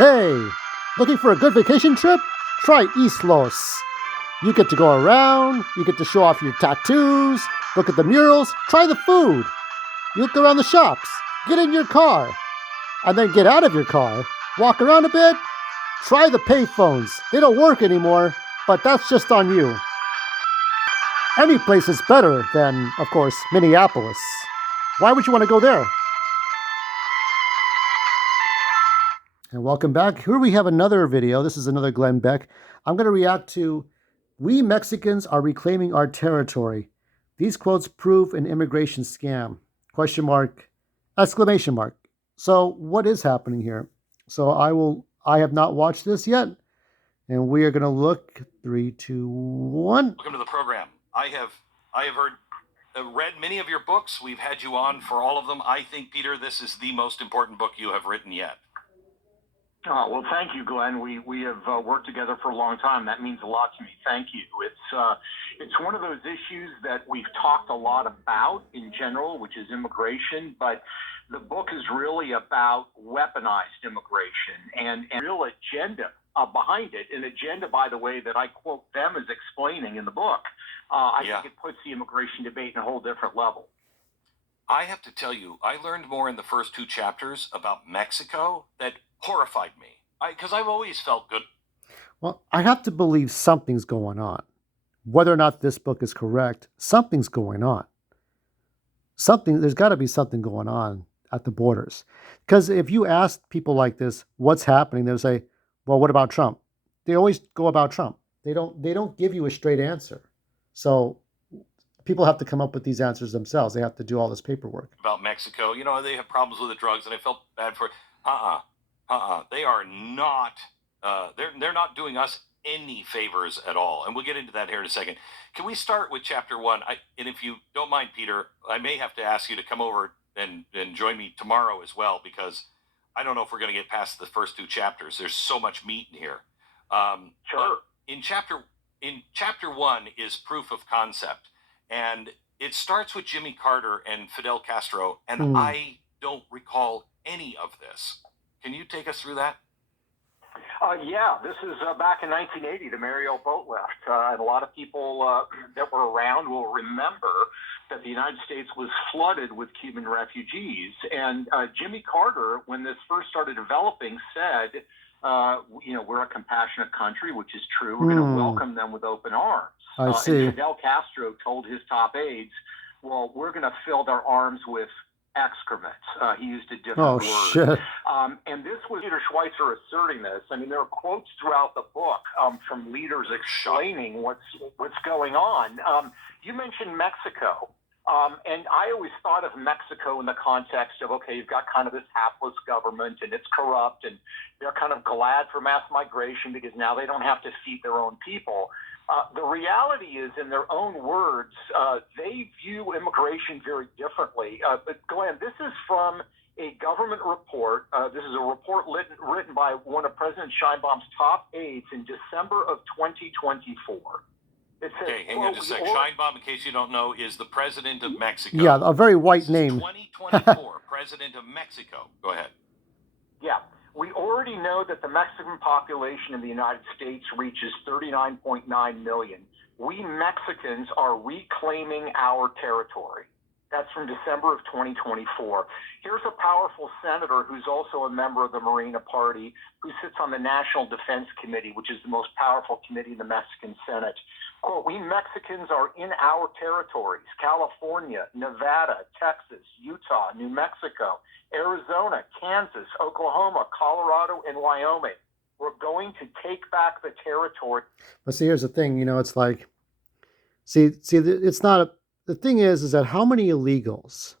Hey, looking for a good vacation trip? Try East Los. You get to go around, you get to show off your tattoos, look at the murals, try the food. You look around the shops, get in your car, and then get out of your car, walk around a bit, try the payphones. They don't work anymore, but that's just on you. Any place is better than, of course, Minneapolis. Why would you want to go there? And welcome back. Here we have another video. This is another Glenn Beck. I'm going to react to "We Mexicans are reclaiming our territory. These quotes prove an immigration scam. Question mark, exclamation mark. So what is happening here? So I have not watched this yet. And we are going to look. 3, 2, 1. Welcome to the program. I have read many of your books. We've had you on for all of them. I think, Peter, this is the most important book you have written yet. Oh, well, thank you, Glenn. We have worked together for a long time. That means a lot to me. Thank you. It's one of those issues that we've talked a lot about in general, which is immigration, but the book is really about weaponized immigration and real agenda behind it. An agenda, by the way, that I quote them as explaining in the book. I think it puts the immigration debate in a whole different level. I have to tell you, I learned more in the first 2 chapters about Mexico that horrified me, because I've always felt good. Well, I have to believe something's going on. Whether or not this book is correct, something's going on. There's got to be something going on at the borders. Because if you ask people like this, what's happening, they'll say, well, what about Trump? They always go about Trump. They don't give you a straight answer. So people have to come up with these answers themselves. They have to do all this paperwork. About Mexico, they have problems with the drugs, and I felt bad for it. They are not. They're not doing us any favors at all, and we'll get into that here in a second. Can we start with chapter 1? And if you don't mind, Peter, I may have to ask you to come over and join me tomorrow as well, because I don't know if we're going to get past the first 2 chapters. There's so much meat in here. Sure. In chapter 1 is proof of concept, and it starts with Jimmy Carter and Fidel Castro, and I don't recall any of this. Can you take us through that? Yeah, this is back in 1980, the Mariel boat left. And a lot of people that were around will remember that the United States was flooded with Cuban refugees. And Jimmy Carter, when this first started developing, said, we're a compassionate country, which is true. We're going to welcome them with open arms. I see. And Fidel Castro told his top aides, well, we're going to fill their arms with excrement. He used a different word. Shit. And this was Peter Schweitzer asserting this. I mean, there are quotes throughout the book from leaders explaining what's going on. You mentioned Mexico. And I always thought of Mexico in the context of, okay, you've got kind of this hapless government and it's corrupt and they're kind of glad for mass migration because now they don't have to feed their own people. The reality is, in their own words, they view immigration very differently. But Glenn, this is from a government report. This is a report written by one of President Sheinbaum's top aides in December of 2024. It says, okay, hang on just a sec. Sheinbaum, in case you don't know, is the president of Mexico. Yeah, a very white name. 2024, president of Mexico. Go ahead. Yeah. We already know that the Mexican population in the United States reaches 39.9 million. We Mexicans are reclaiming our territory. That's from December of 2024. Here's a powerful senator who's also a member of the Morena Party, who sits on the National Defense Committee, which is the most powerful committee in the Mexican Senate. Quote, we Mexicans are in our territories: California, Nevada, Texas, Utah, New Mexico, Arizona, Kansas, Oklahoma, Colorado, and Wyoming. We're going to take back the territory. But see, here's the thing, it's like, it's not the thing is that how many illegals?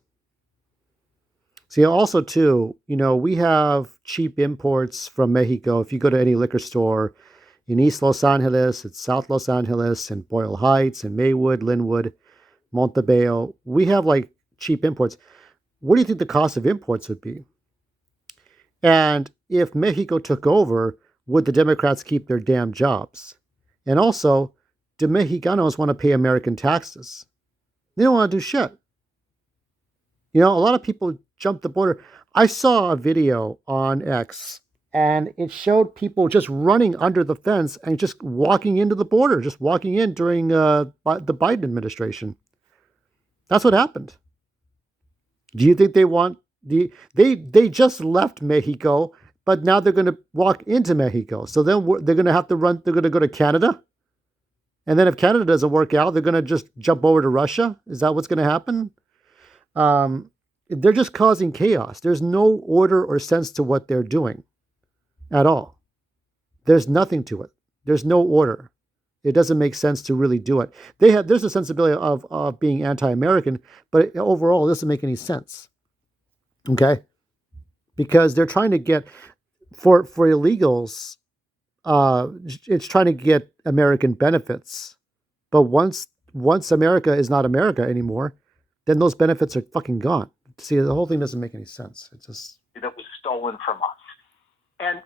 See, also too, we have cheap imports from Mexico. If you go to any liquor store in East Los Angeles, it's South Los Angeles, and Boyle Heights, and Maywood, Linwood, Montebello, we have like cheap imports. What do you think the cost of imports would be? And if Mexico took over, would the Democrats keep their damn jobs? And also, do Mexicanos want to pay American taxes? They don't want to do shit. A lot of people jump the border. I saw a video on X and it showed people just running under the fence and just walking into the border, just walking in during the Biden administration. That's what happened. Do you think they want they just left Mexico, but now they're going to walk into Mexico? So then they're going to have to run. They're going to go to Canada, and then if Canada doesn't work out, they're going to just jump over to Russia. Is that what's going to happen? Um, they're just causing chaos. There's no order or sense to what they're doing at all. There's nothing to it. There's no order. It doesn't make sense to really do it. There's a sensibility of being anti-American, but overall, it doesn't make any sense. Okay, because they're trying to get for illegals. It's trying to get American benefits, but once America is not America anymore, then those benefits are fucking gone. See, the whole thing doesn't make any sense. It's just that was stolen from us. And,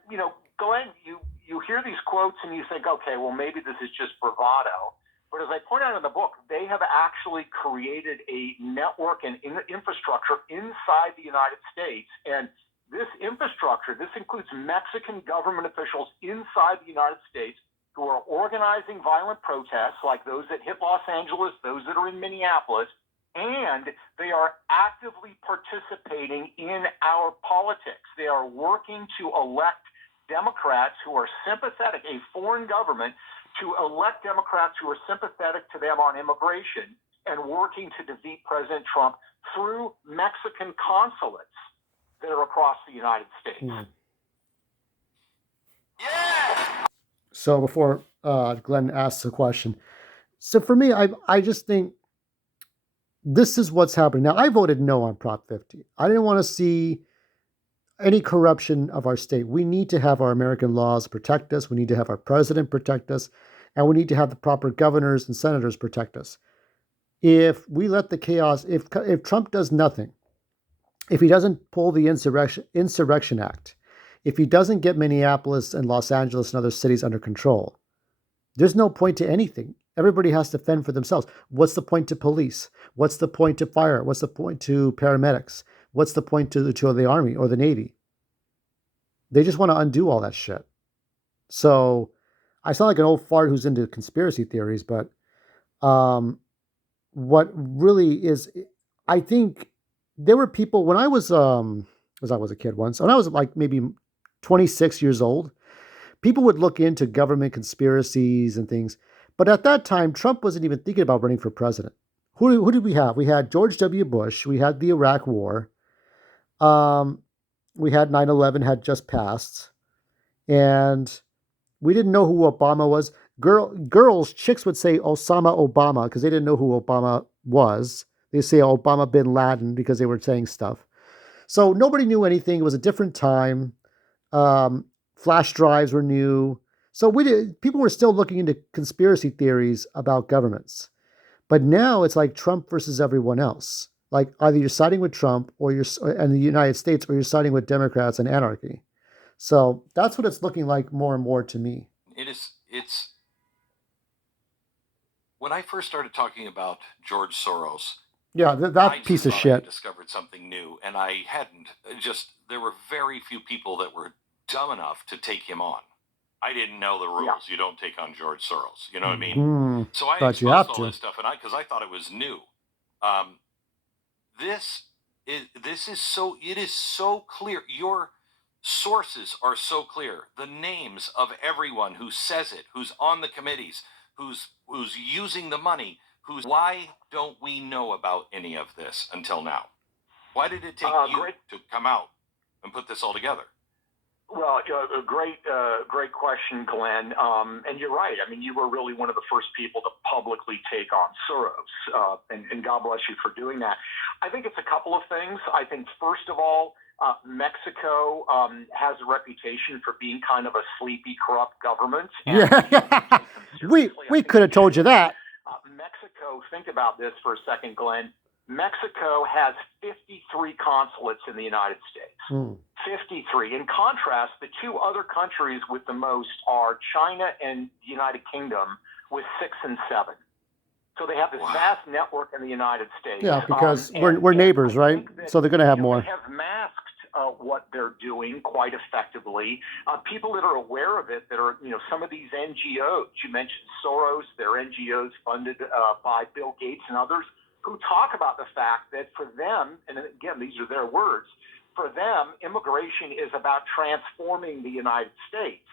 Glenn, you hear these quotes and you think, okay, well, maybe this is just bravado. But as I point out in the book, they have actually created a network and infrastructure inside the United States. And this infrastructure, this includes Mexican government officials inside the United States who are organizing violent protests like those that hit Los Angeles, those that are in Minneapolis, and they are actively participating in our politics. They are working to elect Democrats who are sympathetic, a foreign government, to elect Democrats who are sympathetic to them on immigration and working to defeat President Trump through Mexican consulates that are across the United States. Mm. Yeah. So before Glenn asks a question, so for me, I just think this is what's happening. Now, I voted no on Prop 50. I didn't want to see any corruption of our state. We need to have our American laws protect us. We need to have our president protect us. And we need to have the proper governors and senators protect us. If we let the chaos, if Trump does nothing, if he doesn't pull the Insurrection Act, if he doesn't get Minneapolis and Los Angeles and other cities under control, there's no point to anything. Everybody has to fend for themselves. What's the point to police? What's the point to fire? What's the point to paramedics? What's the point to the Army or the Navy? They just want to undo all that shit. So I sound like an old fart who's into conspiracy theories, but what really is, I think there were people when I was a kid once, when I was like maybe 26 years old, people would look into government conspiracies and things. But at that time, Trump wasn't even thinking about running for president. Who did we have? We had George W. Bush. We had the Iraq War. We had 9/11 had just passed. And we didn't know who Obama was. Chicks would say Osama Obama because they didn't know who Obama was. They say Obama bin Laden because they were saying stuff. So nobody knew anything. It was a different time. Flash drives were new. So people were still looking into conspiracy theories about governments. But now it's like Trump versus everyone else. Like either you're siding with Trump and the United States, or you're siding with Democrats and anarchy. So that's what it's looking like more and more to me. It's when I first started talking about George Soros. Yeah, that piece of shit. I discovered something new, and I hadn't. There were very few people that were dumb enough to take him on. I didn't know the rules. Yeah. You don't take on George Soros. You know what I mean? So I exposed all this stuff, and because I thought it was new. It is so clear. Your sources are so clear. The names of everyone who says it, who's on the committees, who's using the money, why don't we know about any of this until now? Why did it take you to come out and put this all together? Well, a great question, Glenn. And you're right. I mean, you were really one of the first people to publicly take on Soros, and God bless you for doing that. I think it's a couple of things. I think, first of all, Mexico has a reputation for being kind of a sleepy, corrupt government. Yeah, we could have told you that. Mexico, think about this for a second, Glenn. Mexico has 53 consulates in the United States. 53. In contrast, the two other countries with the most are China and the United Kingdom with 6 and 7. So they have this vast network in the United States. Yeah, because we're neighbors, right? So they're going to have more. They have masked what they're doing quite effectively. People that are aware of it, that are, some of these NGOs, you mentioned Soros, they're NGOs funded by Bill Gates and others, who talk about the fact that for them, and again, these are their words, for them, immigration is about transforming the United States.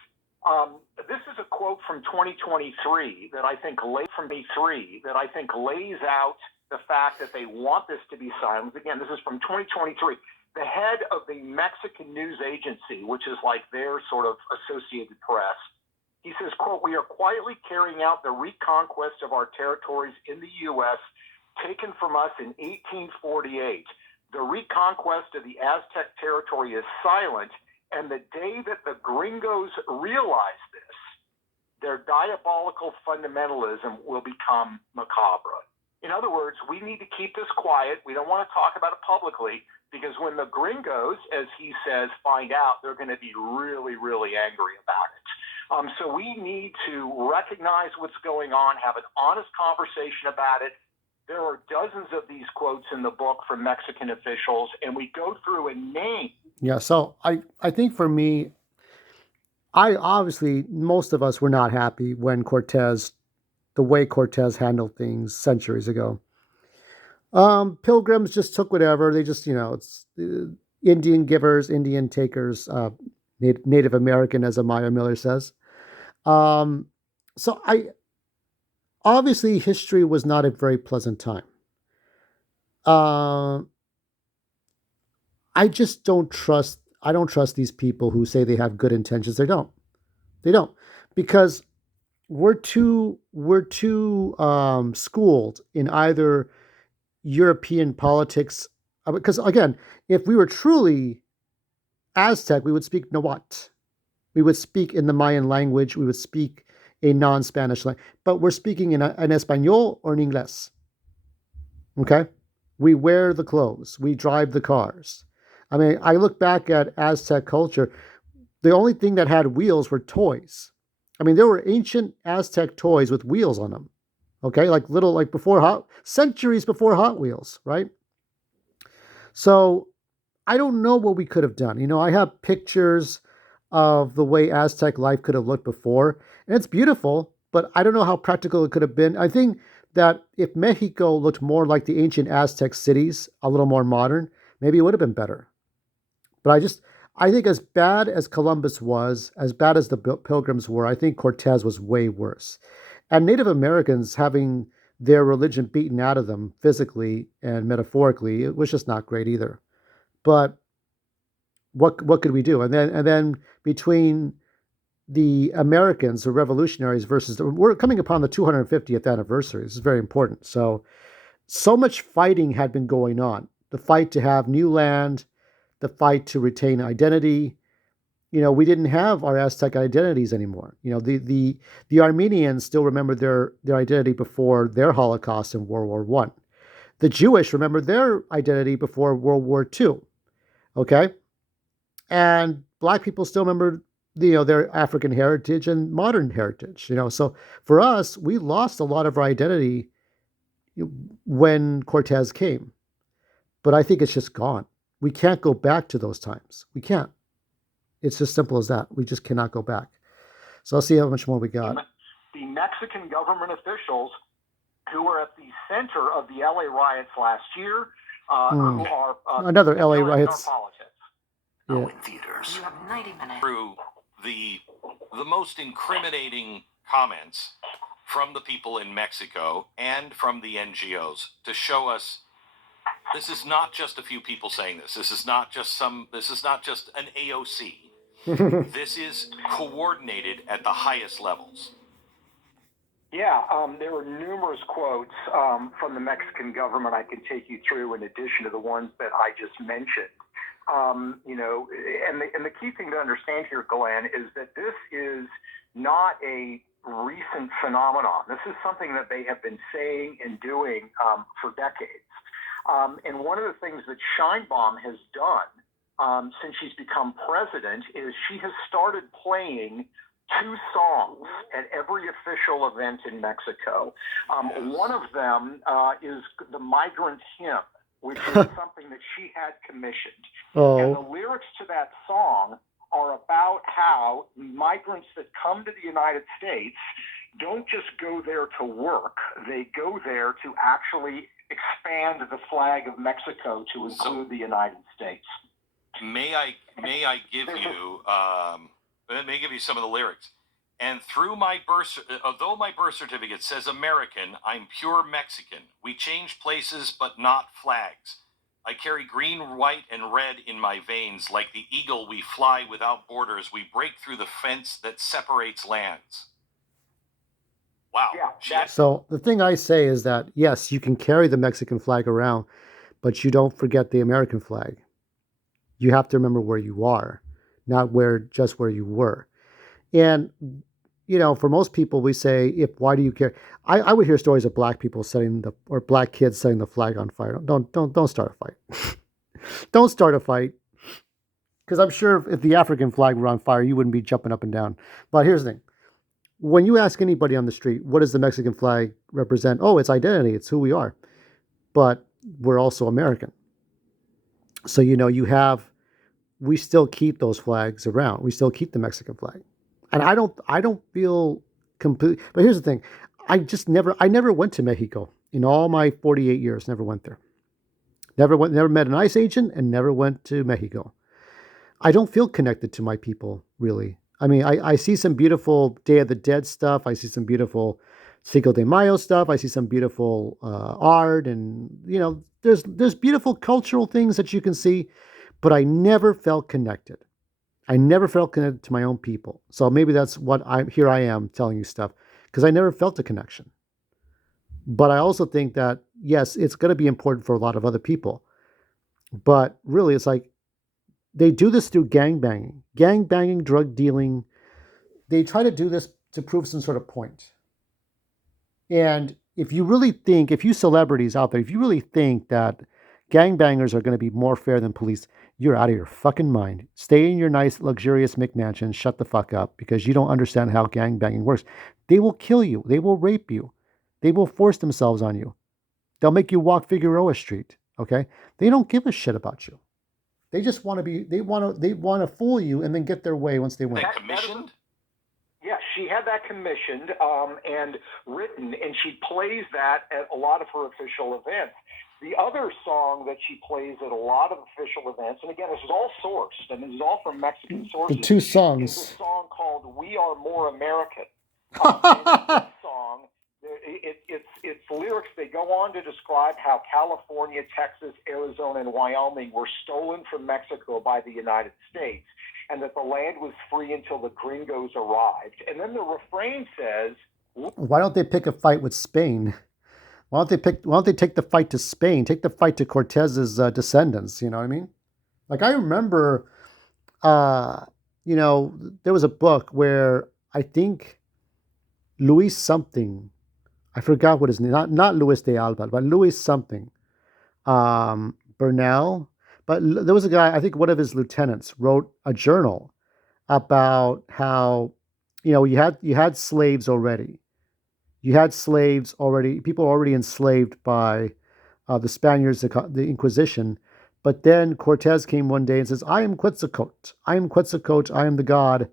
This is a quote from 2023 that I think lays out the fact that they want this to be silenced. Again, this is from 2023. The head of the Mexican news agency, which is like their sort of Associated Press, he says, quote, "We are quietly carrying out the reconquest of our territories in the U.S. taken from us in 1848. The reconquest of the Aztec territory is silent, and the day that the gringos realize this, their diabolical fundamentalism will become macabre." In other words, we need to keep this quiet. We don't want to talk about it publicly, because when the gringos, as he says, find out, they're going to be really, really angry about it. So we need to recognize what's going on, have an honest conversation about it. There are dozens of these quotes in the book from Mexican officials, and we go through and name. Yeah, so I think for me, obviously most of us were not happy when the way Cortez handled things centuries ago. Pilgrims just took whatever. They just, it's Indian givers, Indian takers, Native American, as Amaya Miller says. So obviously history was not a very pleasant time. I just don't trust these people who say they have good intentions. They don't, because we're too schooled in either European politics. Because again, if we were truly Aztec, we would speak Nahuatl. We would speak in the Mayan language. We would speak a non-Spanish language. But we're speaking in Espanol or in English. Okay? We wear the clothes. We drive the cars. I mean, I look back at Aztec culture. The only thing that had wheels were toys. I mean, there were ancient Aztec toys with wheels on them. Okay? Like centuries before Hot Wheels, right? So I don't know what we could have done. I have pictures of the way Aztec life could have looked before, and it's beautiful, but I don't know how practical it could have been. I think that if Mexico looked more like the ancient Aztec cities, a little more modern, maybe it would have been better. But I think as bad as Columbus was, as bad as the Pilgrims were, I think Cortez was way worse. And Native Americans having their religion beaten out of them physically and metaphorically, it was just not great either. But what could we do? And then between the Americans, the revolutionaries, versus we're coming upon the 250th anniversary. This is very important. So much fighting had been going on. The fight to have new land, the fight to retain identity. We didn't have our Aztec identities anymore. The Armenians still remember their identity before their Holocaust in World War I. The Jewish remember their identity before World War II. Okay? And Black people still remember their African heritage and modern heritage. So for us, we lost a lot of our identity when Cortez came. But I think it's just gone. We can't go back to those times. We can't. It's as simple as that. We just cannot go back. So let's see how much more we got. The Mexican government officials who were at the center of the LA riots last year, who are another LA riots. Politics. Yeah. In theaters. You have 90 minutes. Through the most incriminating comments from the people in Mexico and from the NGOs to show us this is not just a few people saying this. This is not just an AOC. This is coordinated at the highest levels. Yeah, there were numerous quotes from the Mexican government I can take you through in addition to the ones that I just mentioned. And the key thing to understand here, Glenn, is that this is not a recent phenomenon. This is something that they have been saying and doing for decades. And one of the things that Sheinbaum has done since she's become president is she has started playing two songs at every official event in Mexico. One of them is the migrant hymn. which is something that she had commissioned. And the Oh, lyrics to that song are about how migrants that come to the United States don't just go there to work, they go there to actually expand the flag of Mexico to include the United States. May I give you let me give you some of the lyrics. And through my although my birth certificate says American, I'm pure Mexican. We change places but not flags. I carry green, white, and red in my veins. Like the eagle, we fly without borders. We break through the fence that separates lands. Wow. Yeah, so the thing I say is that yes, you can carry the Mexican flag around, but you don't forget the American flag. You have to remember where you are, not where you were. And for most people, we say, "If why do you care?" I would hear stories of black people setting the or black kids setting the flag on fire. Don't start a fight. Don't start a fight because I'm sure if the African flag were on fire, you wouldn't be jumping up and down. But here's the thing: when you ask anybody on the street, what does the Mexican flag represent? Oh, it's identity. It's who we are. But we're also American. So we still keep those flags around. We still keep the Mexican flag. And I don't feel complete. But here's the thing: I never went to Mexico in all my 48 years. Never went there. Never met an ICE agent, and never went to Mexico. I don't feel connected to my people really. I mean, I see some beautiful Day of the Dead stuff. I see some beautiful Cinco de Mayo stuff. I see some beautiful art, and there's beautiful cultural things that you can see. But I never felt connected. I never felt connected to my own people. So maybe that's what I am telling you stuff because I never felt a connection. But I also think that yes, it's going to be important for a lot of other people. But really, it's like they do this through gang banging, drug dealing. They try to do this to prove some sort of point. And if you celebrities out there, if you really think that gangbangers are going to be more fair than police, you're out of your fucking mind. Stay in your nice, luxurious McMansion. Shut the fuck up because you don't understand how gangbanging works. They will kill you. They will rape you. They will force themselves on you. They'll make you walk Figueroa Street. Okay? They don't give a shit about you. They just want to be. They want to fool you and then get their way once they win. They commissioned? Yeah, she had that commissioned and written, and she plays that at a lot of her official events. The other song that she plays at a lot of official events, and again, this is all sourced, and this is all from Mexican sources. The two Is a songs. song called "We Are More American." And in this song, its lyrics, they go on to describe how California, Texas, Arizona, and Wyoming were stolen from Mexico by the United States, and that the land was free until the gringos arrived. And then the refrain says, Why don't they pick a fight with Spain? Why don't they take the fight to Spain? Take the fight to Cortez's descendants. You know what I mean? Like I remember, uh, there was a book where I think Luis something, I forgot what his name, not Luis de Alba, but Luis something, Bernal. But there was a guy, I think one of his lieutenants wrote a journal about how, you had slaves already. You had slaves already, people already enslaved by the Spaniards, the Inquisition. But then Cortez came one day and says, I am Quetzalcoatl. I am Quetzalcoatl. I am the god.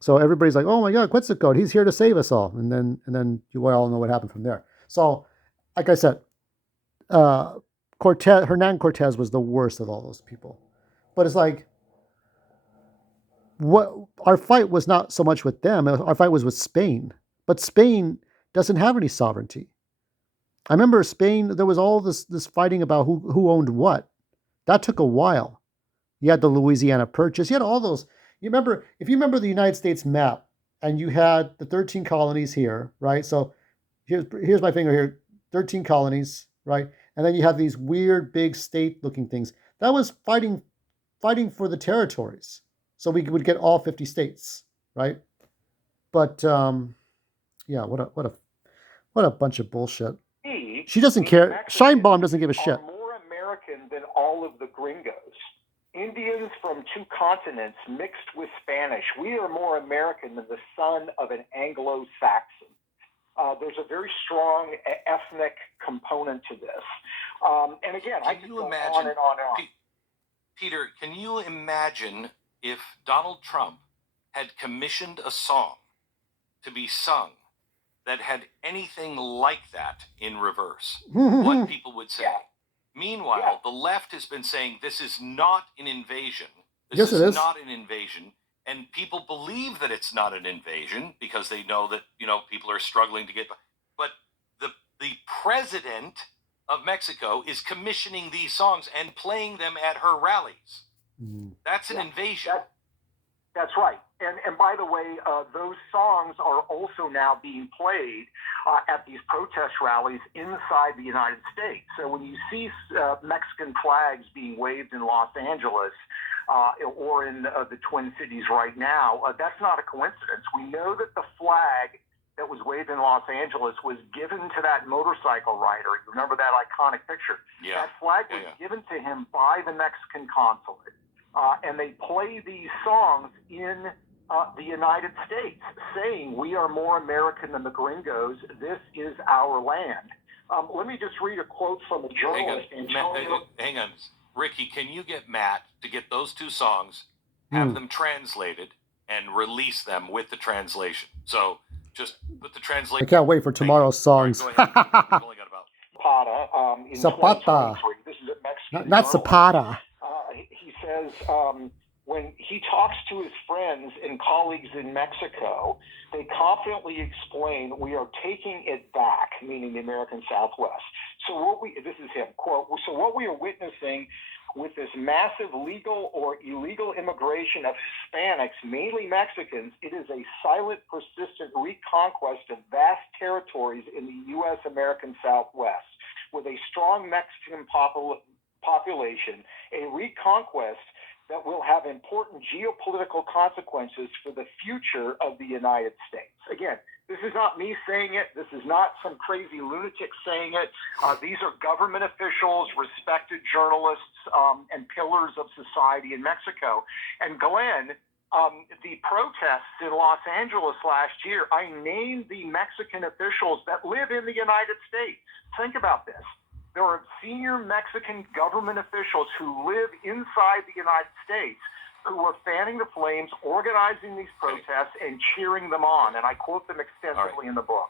So everybody's like, oh my God, Quetzalcoatl, he's here to save us all. And then you all know what happened from there. So, like I said, Hernan Cortez was the worst of all those people. But it's like, what our fight was not so much with them, our fight was with Spain. But Spain doesn't have any sovereignty. I remember Spain, there was all this fighting about who owned what. That took a while. You had the Louisiana Purchase. You had all those. If you remember the United States map, and you had the 13 colonies here, right? So here's my finger here, 13 colonies, right? And then you have these weird big state-looking things. That was fighting for the territories, so we would get all 50 states, right? But yeah, what a bunch of bullshit. She doesn't care. Scheinbaum doesn't give a shit. More American than all of the gringos. Indians from two continents mixed with Spanish. We are more American than the son of an Anglo-Saxon. There's a very strong ethnic component to this. And again, I could go on and on and on. Peter, can you imagine if Donald Trump had commissioned a song to be sung that had anything like that in reverse? What people would say. Yeah. Meanwhile, the left has been saying this is not an invasion. Yes, it is. Not an invasion. And people believe that it's not an invasion because they know that, people are struggling to get. But the president of Mexico is commissioning these songs and playing them at her rallies. That's an invasion. That's right. And by the way, those songs are also now being played at these protest rallies inside the United States. So when you see Mexican flags being waved in Los Angeles or in the Twin Cities right now, that's not a coincidence. We know that the flag that was waved in Los Angeles was given to that motorcycle rider. You remember that iconic picture? Yeah. That flag was given to him by the Mexican consulate. And they play these songs in the United States, saying, we are more American than the gringos. This is our land. Let me just read a quote from a journalist. Hang on. Ricky, can you get Matt to get those two songs, have them translated, and release them with the translation? So just put the translation. I can't wait for tomorrow's songs. Right, go ahead. We've only got about Zapata. This is a Mexican Not Zapata. He says when he talks to his friends and colleagues in Mexico, they confidently explain, we are taking it back, meaning the American Southwest. So this is him, quote, so what we are witnessing with this massive legal or illegal immigration of Hispanics, mainly Mexicans, it is a silent, persistent reconquest of vast territories in the U.S. American Southwest. With a strong Mexican population, a reconquest that will have important geopolitical consequences for the future of the United States. Again, this is not me saying it. This is not some crazy lunatic saying it. These are government officials, respected journalists, and pillars of society in Mexico. And Glenn, the protests in Los Angeles last year, I named the Mexican officials that live in the United States. Think about this. There are senior Mexican government officials who live inside the United States who are fanning the flames, organizing these protests, and cheering them on. And I quote them extensively in the book.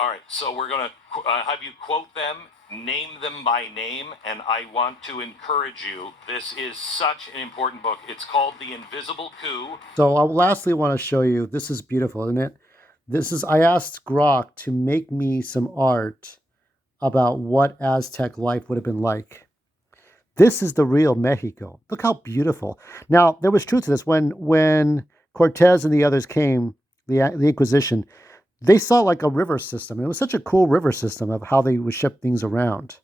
All right, so we're going to have you quote them, name them by name, and I want to encourage you. This is such an important book. It's called The Invisible Coup. So I lastly want to show you, this is beautiful, isn't it? I asked Grok to make me some art about what Aztec life would have been like. This is the real Mexico. Look how beautiful. Now, there was truth to this. When Cortez and the others came, the Inquisition, they saw like a river system. It was such a cool river system of how they would ship things around.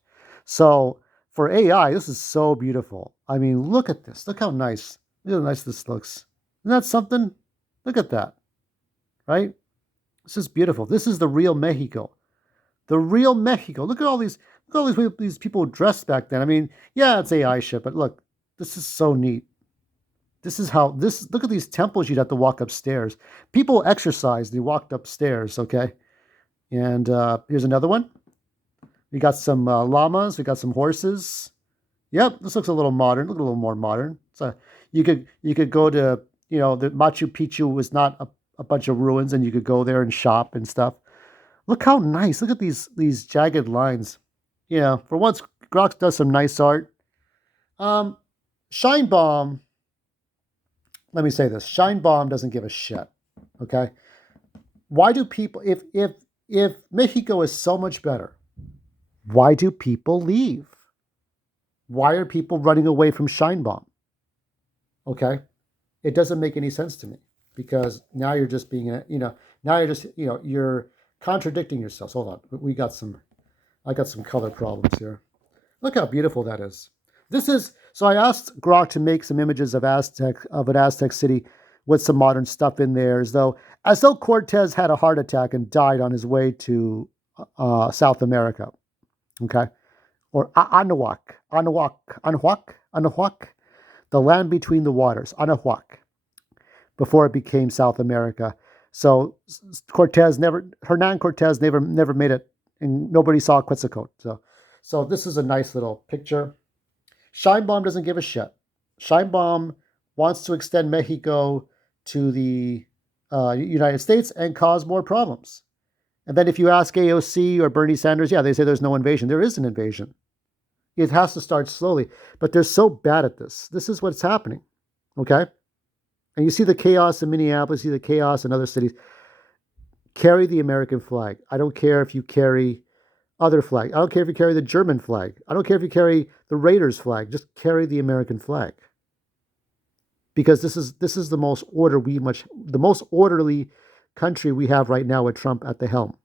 So for AI, this is so beautiful. I mean, look at this. Look how nice. Look how nice this looks. Isn't that something? Look at that. Right? This is beautiful. This is the real Mexico. The real Mexico. Look at all these people dressed back then. I mean, yeah, it's AI shit, but look, this is so neat. Look at these temples you'd have to walk upstairs. People exercised, they walked upstairs, okay? And here's another one. We got some llamas, we got some horses. Yep, this looks a little modern, look a little more modern. So you could go to, the Machu Picchu was not a bunch of ruins, and you could go there and shop and stuff. Look how nice. Look at these jagged lines. For once, Grok does some nice art. Shine Bomb, let me say this. Shine Bomb doesn't give a shit, okay? Why do people, if Mexico is so much better, why do people leave? Why are people running away from Shine Bomb? Okay? It doesn't make any sense to me, because now you're just being, you're contradicting yourselves. Hold on. I got some color problems here. Look how beautiful that is. So I asked Grok to make some images of an Aztec city with some modern stuff in there, as though Cortez had a heart attack and died on his way to South America. Okay? Or Anahuac, the land between the waters, Anahuac, before it became South America. So Hernan Cortez never made it, and nobody saw Quetzalcoatl. So this is a nice little picture. Scheinbaum doesn't give a shit. Scheinbaum wants to extend Mexico to the United States and cause more problems. And then if you ask AOC or Bernie Sanders, yeah, they say there's no invasion. There is an invasion. It has to start slowly, but they're so bad at this. This is what's happening, okay? And you see the chaos in Minneapolis, you see the chaos in other cities. Carry the American flag. I don't care if you carry other flag. I don't care if you carry the German flag. I don't care if you carry the Raiders flag. Just carry the American flag. Because this is the most orderly country we have right now with Trump at the helm.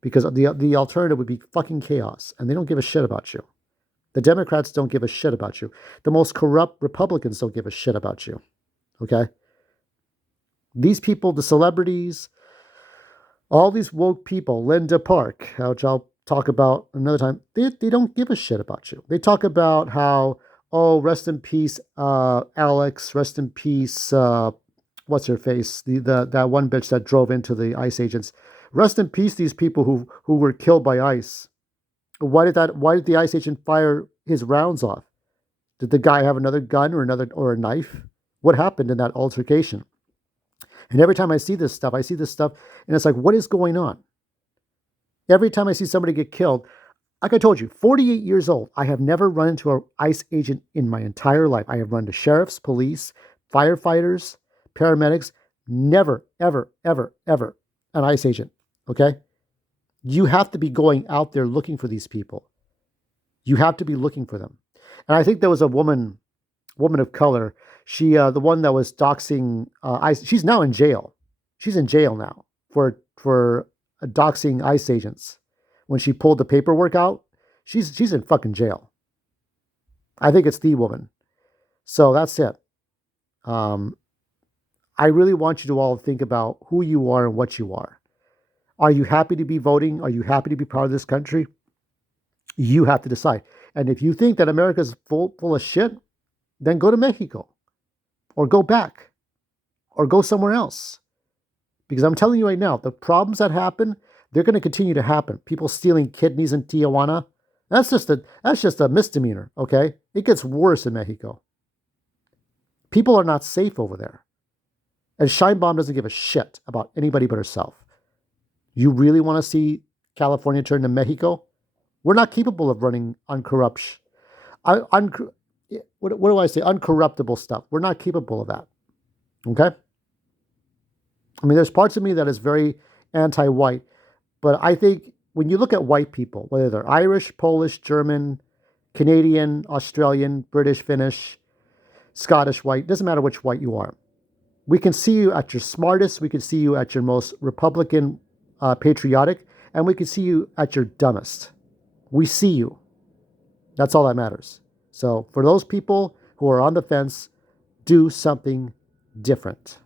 Because the alternative would be fucking chaos, and they don't give a shit about you. The Democrats don't give a shit about you. The most corrupt Republicans don't give a shit about you. Okay? These people, the celebrities, all these woke people, Linda Park, which I'll talk about another time, they don't give a shit about you. They talk about how, oh, rest in peace, Alex, rest in peace, what's her face? That one bitch that drove into the ICE agents. Rest in peace, these people who were killed by ICE. Why did the ICE agent fire his rounds off? Did the guy have another gun or a knife? What happened in that altercation? And every time I see this stuff, and it's like, what is going on? Every time I see somebody get killed, like I told you, 48 years old, I have never run into an ICE agent in my entire life. I have run to sheriffs, police, firefighters, paramedics, never, ever, ever, ever an ICE agent, okay? You have to be going out there looking for these people. You have to be looking for them. And I think there was a woman of color. She, the one that was doxing ICE, she's now in jail. She's in jail now for doxing ICE agents. When she pulled the paperwork out, she's in fucking jail. I think it's the woman. So that's it. I really want you to all think about who you are and what you are. Are you happy to be voting? Are you happy to be part of this country? You have to decide. And if you think that America's full of shit, then go to Mexico or go back or go somewhere else. Because I'm telling you right now, the problems that happen, they're going to continue to happen. People stealing kidneys in Tijuana, that's just a misdemeanor, okay? It gets worse in Mexico. People are not safe over there. And Scheinbaum doesn't give a shit about anybody but herself. You really want to see California turn to Mexico? We're not capable of running uncorruptible stuff. We're not capable of that. Okay? I mean, there's parts of me that is very anti-white, but I think when you look at white people, whether they're Irish, Polish, German, Canadian, Australian, British, Finnish, Scottish white, doesn't matter which white you are. We can see you at your smartest, we can see you at your most Republican, patriotic, and we can see you at your dumbest. We see you. That's all that matters. So for those people who are on the fence, do something different.